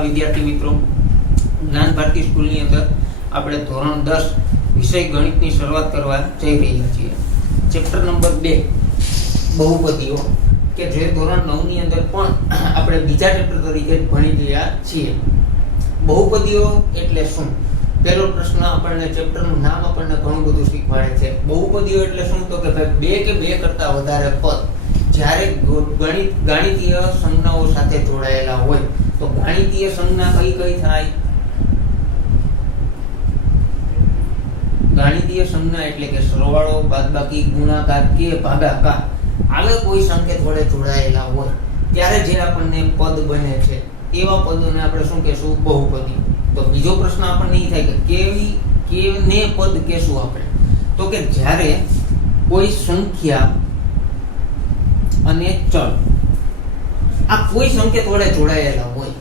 નમસ્કાર વિદ્યાર્થી મિત્રો, જ્ઞાન ભારતી સ્કૂલની અંદર આપણે ધોરણ 10 વિષય ગણિતની શરૂઆત કરવા જઈ રહ્યા છીએ. ચેપ્ટર નંબર 2 બહુપદીઓ કે જે ધોરણ 9 ની અંદર પણ આપણે બીજા ચેપ્ટર તરીકે ભણી ગયા છીએ. બહુપદીઓ એટલે શું? પહેલો પ્રશ્ન આપણને ચેપ્ટરનું નામ આપણને ઘણું બધું શીખવાડે છે. બહુપદીઓ એટલે શું? તો કે ભાઈ બે કે બે કરતા વધારે પદ જ્યારે ગાણિતીય સંજ્ઞાઓ સાથે જોડાયેલા હોય તો ગાણિતીય સંજ્ઞા કઈ કઈ થાય? ગાણિતીય સંજ્ઞા એટલે કે સરવાળો, બાદબાકી, ગુણાકાર કે ભાગાકાર આવા કોઈ સંકેત વડે જોડાયેલા હોય ત્યારે જે આપણને પદ બને છે એવા પદોને આપણે શું કહેશું? બહુપદી. તો બીજો પ્રશ્ન આપણને એ થાય કે કેને પદ કહેશું આપણે? તો કે જ્યારે કોઈ સંખ્યા અને ચલ આ કોઈ સંકેત વડે જોડાયેલા હોય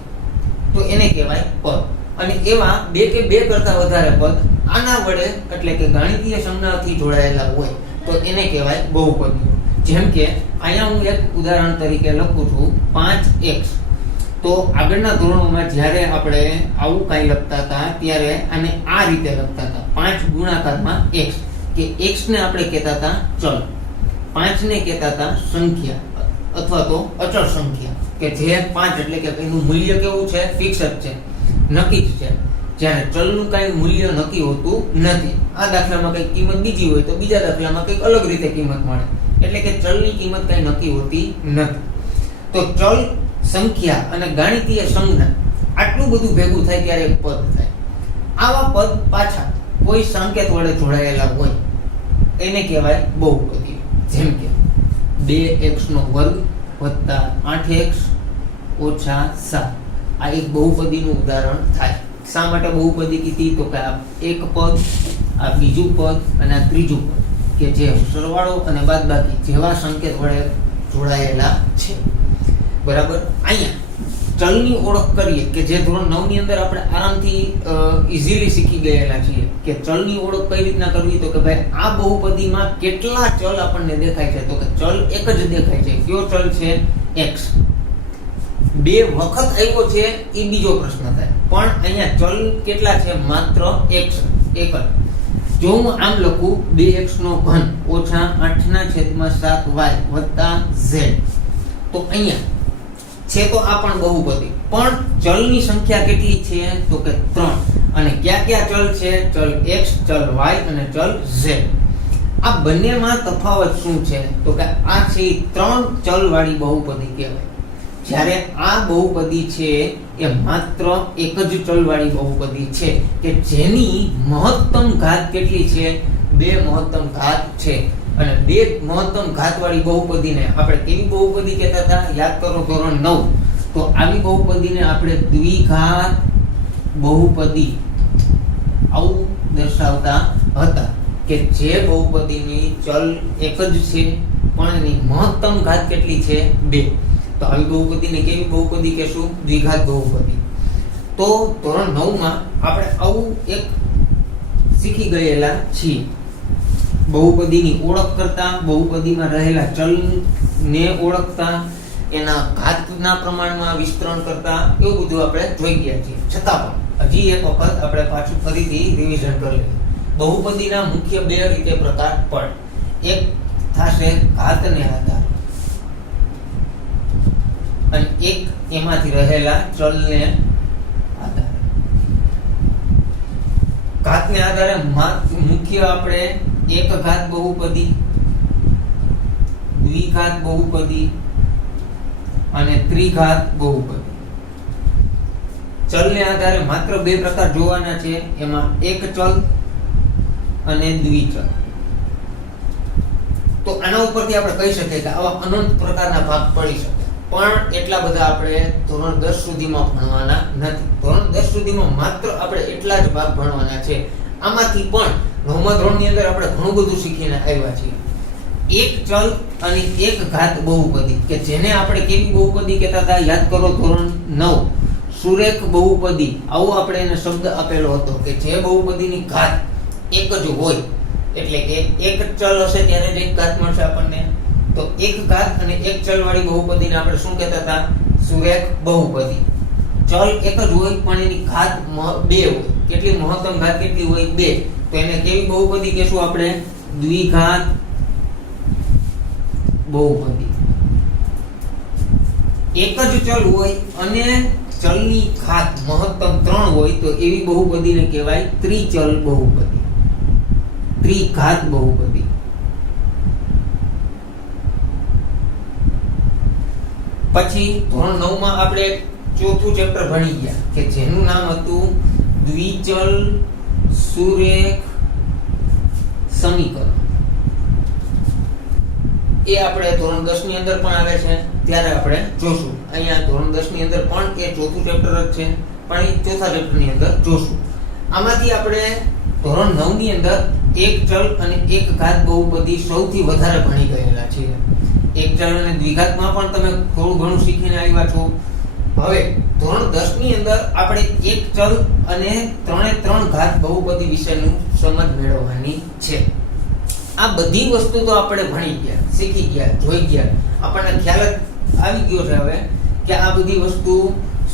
તો એને કહેવાય પદ. અને એવા બે કે બે કરતા વધારે પદ આના વડે એટલે કે ગાણિતીય સંજ્ઞાથી જોડાયેલા હોય તો એને કહેવાય બહુપદીઓ. જેમ કે અહીંયા હું એક ઉદાહરણ તરીકે લખું છું 5x. તો આગળના ધોરણોમાં જ્યારે આપણે આવું કાંઈ લખતા હતા ત્યારે આને આ રીતે લખતા હતા, 5 ગુણાકારમાં x, કે x ને આપણે કહેતા હતા ચલ, 5 ને કહેતા હતા સંખ્યા અથવા તો અચળ સંખ્યા, કે જે 5 એટલે કે એનું મૂલ્ય કેવું છે? ફિક્સ જ છે, નક્કી જ છે. જ્યારે ચલનું કાંઈ મૂલ્ય નક્કી હોતું નથી. આ દાખલામાં કંઈક કિંમત બીજી હોય તો બીજા દાખલામાં કંઈક અલગ રીતે કિંમત મળે, એટલે કે ચલની કિંમત કાંઈ નક્કી હોતી નથી. તો ચલ, સંખ્યા અને ગાણિતીય સંજ્ઞા આટલું બધું ભેગું થાય ત્યારે એક પદ થાય. આવા પદ પાછા કોઈ સંકેત વડે જોડાયેલા હોય એને કહેવાય બહુપદી. જેમ કે 2x² + 8x - 7 આ એક બહુપદીનું ઉદાહરણ થાય. શા માટે બહુપદી કીધી? તો કે આ એક પદ, આ બીજું પદ અને આ ત્રીજું પદ કે જે સરવાળો અને બાદબાકી જેવા સંકેત વડે જોડાયેલા છે. બરાબર. અહીંયા ચલની ઓળખ કરીએ કે જે ધોરણ 9 ની અંદર આપણે આરામથી ઈઝીલી શીખી ગયેલા છીએ કે ચલની ઓળખ કઈ રીતના કરવી. તો કે ભાઈ આ બહુપદીમાં કેટલા ચલ આપણને દેખાય છે? તો કે ચલ એક જ દેખાય છે. કયો ચલ છે? x. બે વખત આવ્યો છે એ બીજો પ્રશ્ન થાય, પણ અહીંયા ચલ કેટલા છે? માત્ર એક જ. જો હું આમ લખું 2x³ - 8/7y + z, તો અહીંયા છે તો આ પણ બહુપદી, પણ ચલની સંખ્યા કેટલી છે? તો કે 3. અને કયા કયા ચલ છે? ચલ x, ચલ y અને ચલ z. આ બંનેમાં તફાવત શું છે? તો કે આ છે 3 ચલ વાળી બહુપદી કહેવાય. જ્યારે આ બહુપદી છે એ માત્ર એક જ ચલ વાળી બહુપદી છે કે જેની મહત્તમ ઘાત કેટલી છે? 2 મહત્તમ ઘાત છે. અને 2 મહત્તમ ઘાત વાળી બહુપદીને આપણે કેવી બહુપદી કહેતા હતા? યાદ કરો ધોરણ 9. તો આવી બહુપદીને આપણે દ્વિઘાત બહુપદી આવું દર્શાવતા હતા કે જે બહુપદીની ચલ એક જ છે પણ એની મહત્તમ ઘાત કેટલી છે? 2. તો આવી બહુપદીને કેવી બહુપદી કહેશું? દ્વિઘાત બહુપદી. તો ધોરણ 9 માં આપણે આવું એક શીખી ગયેલા છીએ. બહુપદીની ઓળખ કરતા, બહુપદીમાં રહેલા ચલને ઓળખતા, એના ઘાતના પ્રમાણમાં વિસ્તરણ કરતા, એવું બધું આપણે જોઈ ગયા છીએ. છતાં પણ હજી એક વખત આપણે પાછું ફરીથી રિવિઝન કરી લઈએ. બહુપદીના મુખ્ય 2 રીતે પ્રકાર પડે. એક થશે ઘાતને આધારે અને એક એમાંથી રહેલા ચલને આધારે. ઘાતને આધારે મુખ્ય આપણે એક ઘાત બહુપદી, દ્વિઘાત બહુપદી અને ત્રિઘાત બહુપદી. ચલને આધારે માત્ર 2 પ્રકાર જોવાના છે, એમાં એક ચલ અને દ્વિચલ. તો આના ઉપરથી આપણે કહી શકીએ કે આવા અનંત પ્રકારના ભાગ પડી શકે, પણ એટલા બધા આપણે ધોરણ 10 સુધીમાં ભણવાના નથી. ધોરણ 10 સુધીમાં માત્ર આપણે એટલા જ ભાગ ભણવાના છે. આમાંથી પણ 9મા ધોરણની અંદર આપણે ઘણું બધું શીખીને આવ્યા છીએ. એક ચલ અને એક ઘાત બહુપદી કે જેને આપણે કેવી બહુપદી કહેતા હતા? યાદ કરો ધોરણ 9, સુરેખ બહુપદી આવો આપણે એને શબ્દ આપેલો હતો કે જે બહુપદીની ઘાત એક જ હોય, એટલે કે એક ચલ હશે ત્યારે જ એક ઘાત મળશે આપણને. તો એક ઘાત અને એક ચલ વાળી બહુપદીને આપણે શું કહેતા હતા? સુરેખ બહુપદી. ચલ એક જ હોય પણ એની ઘાત 2 હોય. કેટલી મહત્તમ ઘાત કેટલી હોય? 2. તો એને કેવી બહુપદી કહેશું આપણે? દ્વિઘાત બહુપદી. એક જ ચલ હોય અને ચલની ઘાત મહત્તમ 3 હોય તો એવી બહુપદીને કહેવાય ત્રિચલ બહુપદી, ત્રિઘાત બહુપદી. પછી ધોરણ 9 માં આપણે ચોથું ચેપ્ટર ભણી ગયા કે જેનું નામ હતું દ્વિચલ સુરેખ સમીકરણ. એ આપણે ધોરણ 10 ની અંદર પણ આવે છે ત્યારે આપણે જોશું. અહીંયા ધોરણ 10 ની અંદર પણ એ ચોથું ચેપ્ટર જ છે પણ એ ચોથા ચેપ્ટર ની અંદર જોશું. આમાંથી આપણે ધોરણ 9 ની અંદર એક ચલ અને એક ઘાત બહુપદી સૌથી વધારે ભણી ગયેલા છીએ. એક ચલ અને દ્વિઘાતમાં પણ તમે થોડું ઘણું શીખીને આવ્યા છો. હવે ધોરણ 10 ની અંદર આપણે એક ચલ અને 3 ઘાત બહુપદી વિશેનું સમજ મેળવવાની છે. આ બધી વસ્તુ તો આપણે ભણી ગયા, શીખી ગયા, જોઈ ગયા, આપણને ખ્યાલ આવી ગયો છે હવે કે આ બધી વસ્તુ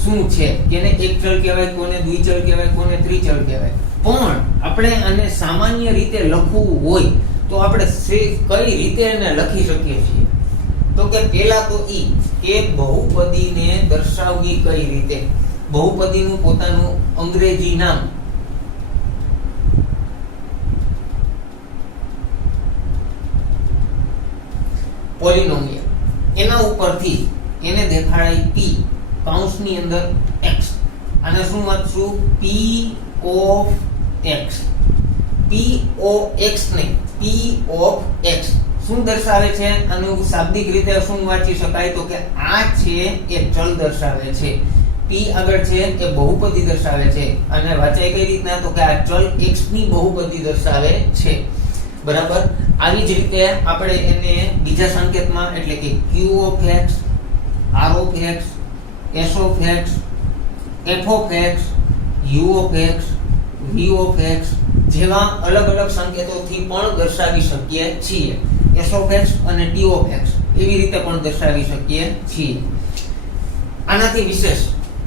શું છે, કેને એક ચલ કહેવાય, કોને દ્વિચલ કહેવાય, કોને ત્રિચલ કહેવાય. પણ આપણે આને સામાન્ય રીતે લખવું હોય તો આપણે કઈ રીતે એને લખી શકીએ છીએ? તો કે પહેલા તો કે બહુપદીને દર્શાવવી કઈ રીતે. બહુપદીનું પોતાનું અંગ્રેજી નામ પોલિનોમિયલ. એના ઉપરથી એને દેખાડાય p કૌંસની અંદર x. અને શું વાંચશું? p of x. p of x નહીં, p of x શું દર્શાવે છે? આનું શાબ્દિક રીતે શું વાંચી શકાય? તો કે આ છે એ ચલ દર્શાવે છે, p આગળ છે એ બહુપદી દર્શાવે છે. અને વાંચાય કઈ રીતના? તો કે આ ચલ x ની બહુપદી દર્શાવે છે. બરાબર. આવી જ રીતે આપણે એને બીજા સંકેતમાં એટલે કે q of x, r of x, s of x, f of x, u of x, v of x જેવા અલગ અલગ સંકેતોથી પણ દર્શાવી શકીએ છીએ. s of x અને t of x એવી રીતે પણ દર્શાવી શકીએ છીએ. આનાથી વિશેષ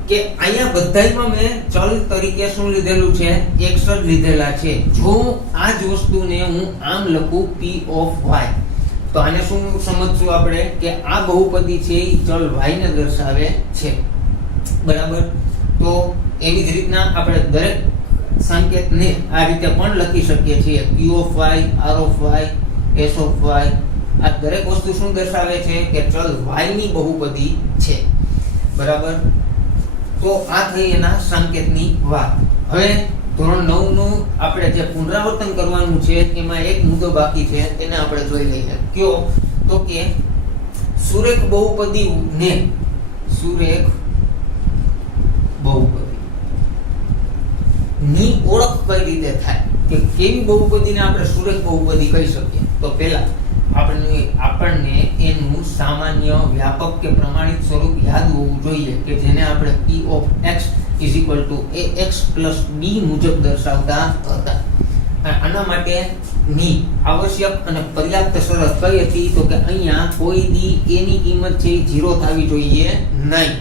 કે અહીંયા બધાયમાં મેં ચલ તરીકે શું લીધેલું છે? x જ લીધેલા છે. જો આ જ વસ્તુને હું આમ લખું p of y તો આને શું સમજશું આપણે? કે આ બહુપદી છે એ ચલ y ને દર્શાવે છે. બરાબર. તો એવી જ રીતના આપણે દરેક સંકેતને આ રીતે પણ લખી શકીએ છીએ. q of y, r of y, s of y આ દરેક વસ્તુ શું દર્શાવે છે? કે ચલ y ની બહુપદી છે. બરાબર. તો આ થઈ એના સંકેતની વાત. હવે ધોરણ 9 નું આપણે જે પુનરાવર્તન કરવાનું છે એમાં એક મુદ્દો બાકી છે, એને આપણે જોઈ લઈએ. કયો? તો કે સુરેખ બહુપદી ને સુરેખ બહુપદી ની ઓળખ કઈ રીતે થાય? કે કેવી બહુપદીને આપણે સુરેખ બહુપદી કહી શકીએ? તો પહેલા આપણને એનું સામાન્ય વ્યાપક કે પ્રમાણિત સ્વરૂપ યાદ હોવું જોઈએ કે જેને આપણે p of x = ax + b મુજબ દર્શાવતા હતા. આના માટે ની આવશ્યક અને પર્યાપ્ત શરત કઈ હતી? તો કે અહીંયા કોઈ દી a ની કિંમત છે 0 થવી જોઈએ નહીં.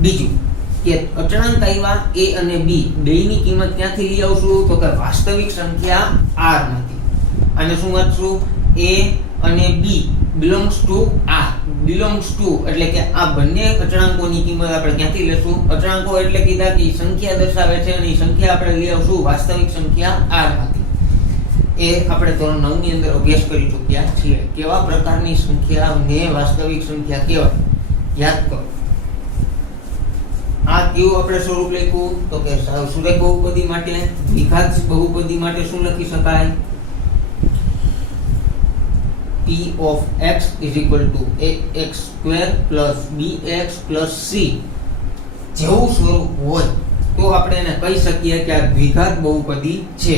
બીજું કે અચળાંક આવ્યા a અને b બેયની કિંમત ક્યાંથી લઈ આવશું? તો કે વાસ્તવિક સંખ્યા r માંથી. અને શું વાંચશું? a અને b belongs to r. belongs to એટલે કે આ બંને અચળાંકોની કિંમત આપણે ક્યાંથી લેશું? અચળાંકો એટલે કીધા કે સંખ્યા દર્શાવે છે અને સંખ્યા આપણે લઈ આવશું વાસ્તવિક સંખ્યા r માંથી. એ આપણે ધોરણ 9 ની અંદર અભ્યાસ કરી ચૂક્યા છીએ. કેવા પ્રકારની સંખ્યાને વાસ્તવિક સંખ્યા કહેવાય? યાદ કરો. આ કેવું આપણે સ્વરૂપ લખ્યું? તો કે સુરેખ બહુપદી માટે, દ્વિઘાત બહુપદી માટે શું લખી શકાય? p of x = ax² + bx + c જેવું સ્વરૂપ હોય તો આપણે એને કહી શકીએ કે આ દ્વિઘાત બહુપદી છે.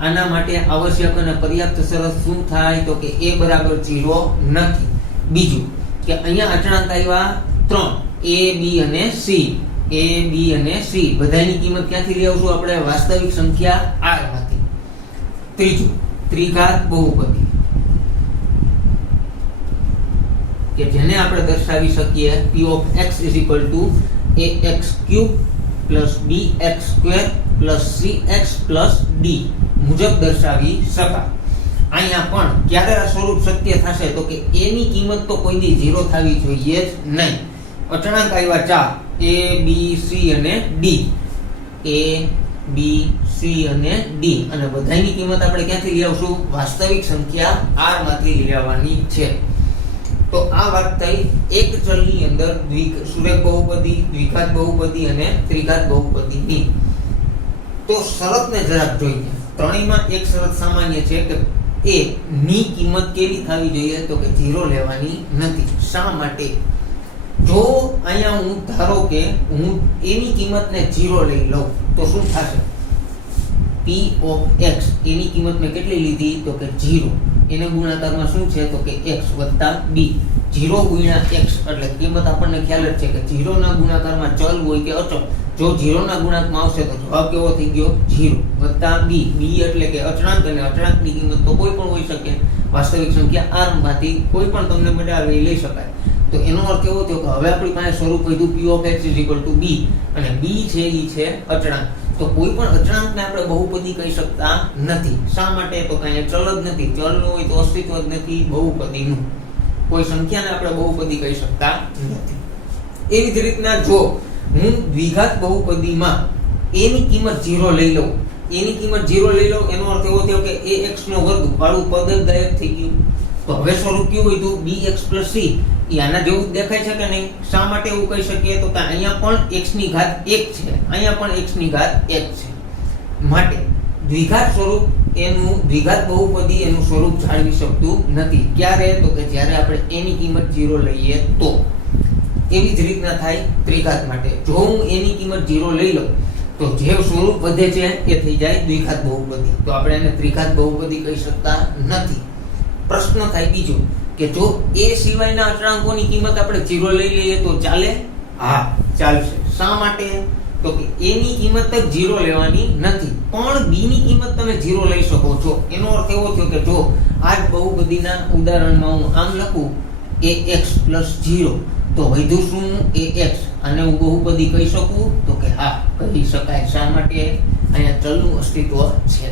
આના માટે આવશ્યક અને પર્યાપ્ત શરત શું થાય? તો કે a = 0 નથી. બીજું કે અહીંયા અચળાંક આવ્યા 3 a b અને c. a b અને c બધાની કિંમત ક્યાંથી લઈ આવશું? આપણે વાસ્તવિક સંખ્યા r માંથી. ત્રીજું ત્રિઘાત બહુપદી કે જેને આપણે દર્શાવી શકીએ p of x = ax³ + bx² + cx + d મુજબ દર્શાવી શકાય. અહીંયા પણ ક્યારે આ સ્વરૂપ સત્ય થશે તો કે a ની કિંમત તો કોઈ દી 0 થવી જોઈએ જ નહીં. અચળાંક આવ્યા 4 a b c અને d, a b c અને d, અને બધાની કિંમત આપણે ક્યાંથી લઈ આવશું? વાસ્તવિક સંખ્યા r માંથી લેવાની છે. તો આ વાત થઈ એક ચલની અંદર સુરેખ બહુપદી, દ્વિઘાત બહુપદી અને ત્રિઘાત બહુપદીની. તો શરતને જરાક જોઈએ. ત્રણેયમાં એક શરત સામાન્ય છે કે a ની કિંમત કેવી થવી જોઈએ તો કે 0 લેવાની નથી. શા માટે? જો અહીંયા હું ધારો કે હું a ની કિંમતને 0 લઈ લઉં તો શું થશે? p of x એની કિંમત મેં કેટલી લીધી તો કે 0. એને ગુણાકારમાં શું છે તો કે x + b. 0 * x એટલે કિંમત આપણને ખ્યાલ જ છે કે 0 ના ગુણાકારમાં ચલ હોય કે અચળ. જો 0 ના ગુણાંકમાં આવશે તો જવાબ કેવો થઈ ગયો? 0 + b. b એટલે કે અચળાંક, અને અચળાંકની કિંમત તો કોઈ પણ હોઈ શકે. વાસ્તવિક સંખ્યા r માંથી કોઈ પણ તમને મળે આવી લઈ શકાય. તો એનો અર્થ એવો થયો કે હવે આપણી પાસે સ્વરૂપ વધ્યું p of x = b, અને b છે એ છે અચળાંક. તો કોઈ પણ અચળાંકને આપણે બહુપદી કહી શકતા નથી. શા માટે? તો કાંઈ ચલ જ નથી. ચલ ન હોય તો અસ્તિત્વ જ નથી બહુપદીનું. કોઈ સંખ્યાને આપણે બહુપદી કહી શકતા નથી. એવી જ રીતના જો હું દ્વિઘાત બહુપદીમાં a ની કિંમત 0 લઈ લઉં, a ની કિંમત 0 લઈ લઉં એનો અર્થ એવો થયો કે ax² વાળું પદ જ ગાયબ થઈ ગયું. તો હવે સ્વરૂપ કેવું હતું? bx + c. એ આના જેવું દેખાય છે કે નહીં? શા માટે એવું કહી શકીએ તો કે અહીંયા પણ x⁻1 છે, અહીંયા પણ x⁻1 છે. માટે દ્વિઘાત સ્વરૂપ એનું, દ્વિઘાત બહુપદી એનું સ્વરૂપ જાળવી શકતું નથી. ક્યારે? તો કે જ્યારે આપણે a ની કિંમત 0 લઈએ તો. એવી જ રીતના થાય ત્રિઘાત માટે. જો હું a ની કિંમત 0 લઈ લઉં તો જે સ્વરૂપ વધે છે એ થઈ જાય દ્વિઘાત બહુપદી. તો આપણે એને ત્રિઘાત બહુપદી કહી શકતા નથી. પ્રશ્ન થાય બીજો કે જો a સિવાયના અચળાંકોની કિંમત આપણે 0 લઈ લઈએ તો ચાલે? હા, ચાલશે. શા માટે? તો કે a ની કિંમત જ 0 લેવાની નથી, પણ b ની કિંમત તમે 0 લઈ શકો છો. એનો અર્થ એવો થયો કે જો આ જ બહુપદીના ઉદાહરણમાં હું આમ લખું ax + 0 તો વધ્યું શું? ax. અને હું બહુપદી કહી શકું તો કે હા, કહી શકાય. શા માટે? અહીંયા ચલનું અસ્તિત્વ છે.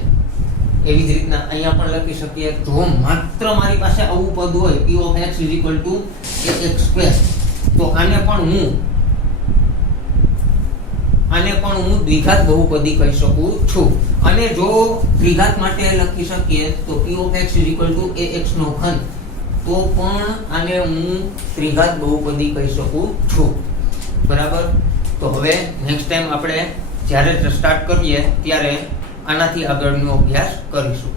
એવી જ રીતના અહીંયા પણ લખી શકીએ. જો માત્ર મારી પાસે આવું પદ હોય p of x = ax², તો આને પણ હું દ્વિઘાત બહુપદી કહી શકું છું. અને જો ત્રિઘાત માટે લખી શકીએ તો p of x = ax3, તો પણ આને હું ત્રિઘાત બહુપદી કહી શકું છું. બરાબર? તો હવે નેક્સ્ટ ટાઈમ આપણે જ્યારે સ્ટાર્ટ કરીએ ત્યારે આનાથી આગળનો અભ્યાસ કરીશું.